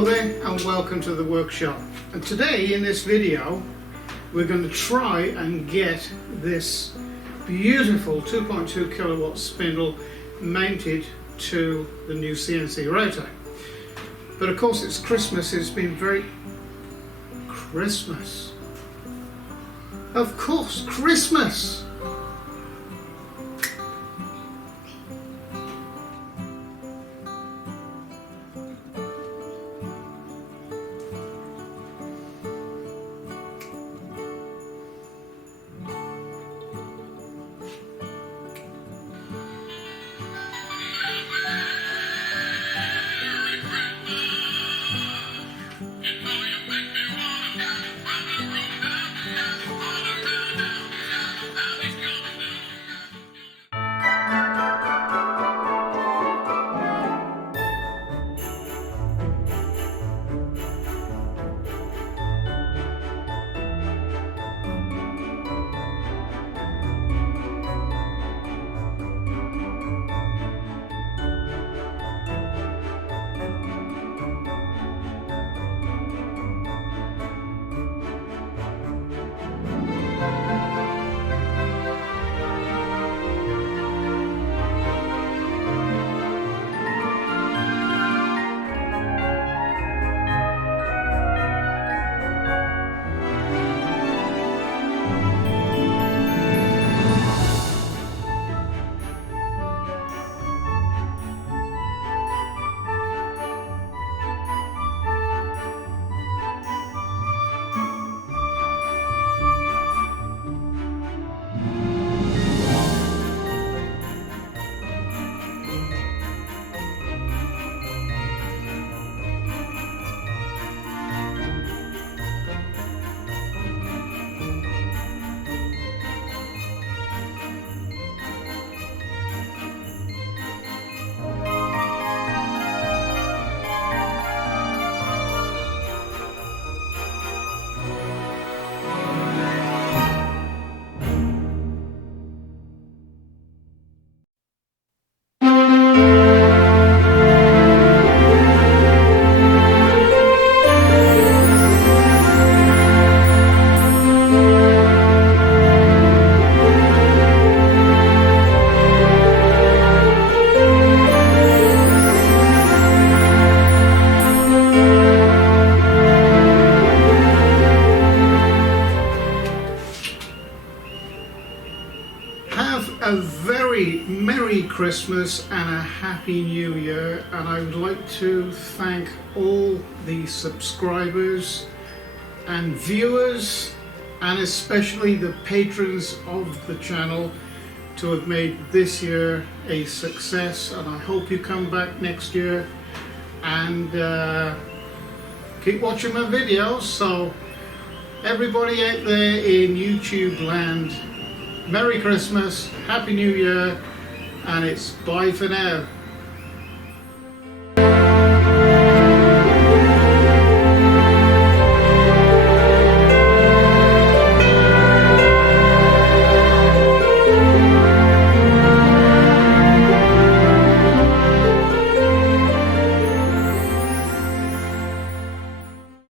Hello there and welcome to the workshop. And today in this video we're going to try and get this beautiful 2.2 kilowatt spindle mounted to the new CNC router. But of course it's Christmas, it's been very Christmas. Of course, Christmas! A very Merry Christmas and a Happy New Year, and I would like to thank all the subscribers and viewers and especially the patrons of the channel to have made this year a success, and I hope you come back next year and keep watching my videos. So everybody out there in YouTube land, Merry Christmas, Happy New Year, and it's bye for now.